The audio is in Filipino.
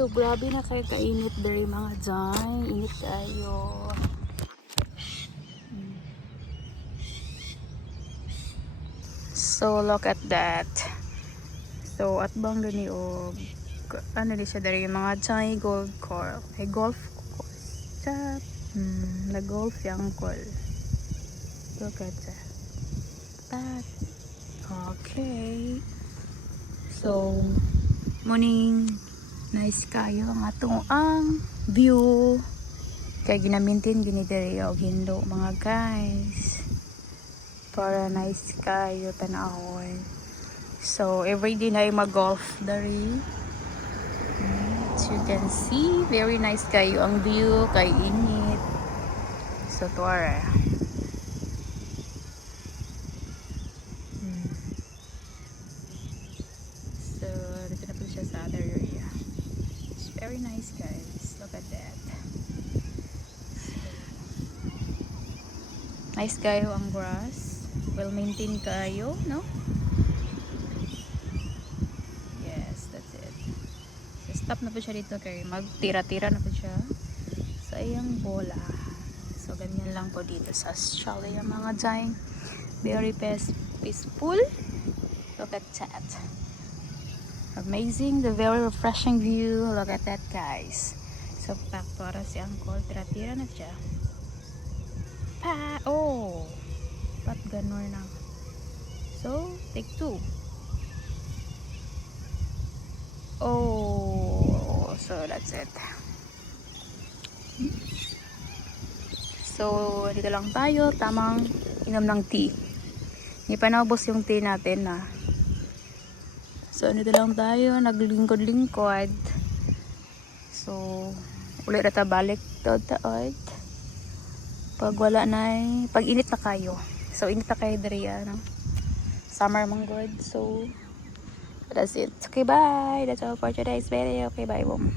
So, grabe na kayo kainit dari mga dyan. Init kayo. So, look at that. So, at bang gani o ano di siya dari mga dyan gold coral. Ay, golf course. Chat. Na golf yung coral. Look at that. Okay. So, morning. Nice kayo ang atong ang view. Kaya ginamintin gini diri og hindo mga guys. Para nice kayo tanawon. So, everyday na mag-golf diri. As you can see, very nice kayo ang view, kay init. So, tuwara. So, dito na po siya sa other area. It's very nice guys. Look at that. Nice kayo ang grass. Well maintained kayo, no? Yes, that's it. So, stop na po siya dito kay magtira-tira na po siya sa iyang bola. So, ganyan lang po dito sa Australia mga dyan. Very peaceful. Look at that. Amazing, the very refreshing view. Look at that guys. So, para si Uncle, tira-tira na siya. Oh, pat ganor na. So, take 2. Oh, so that's it. So, dito lang tayo, tamang inom ng tea. Hindi pa naubos yung tea natin na. So, dito lang tayo, naglingkod-lingkod. So, ulit na balik taod. Pag wala na, pag init na kayo. So, init na kayo dari, no? Summer mong good. So, that's it. Okay, bye. That's all for today's video. Okay, bye, boom.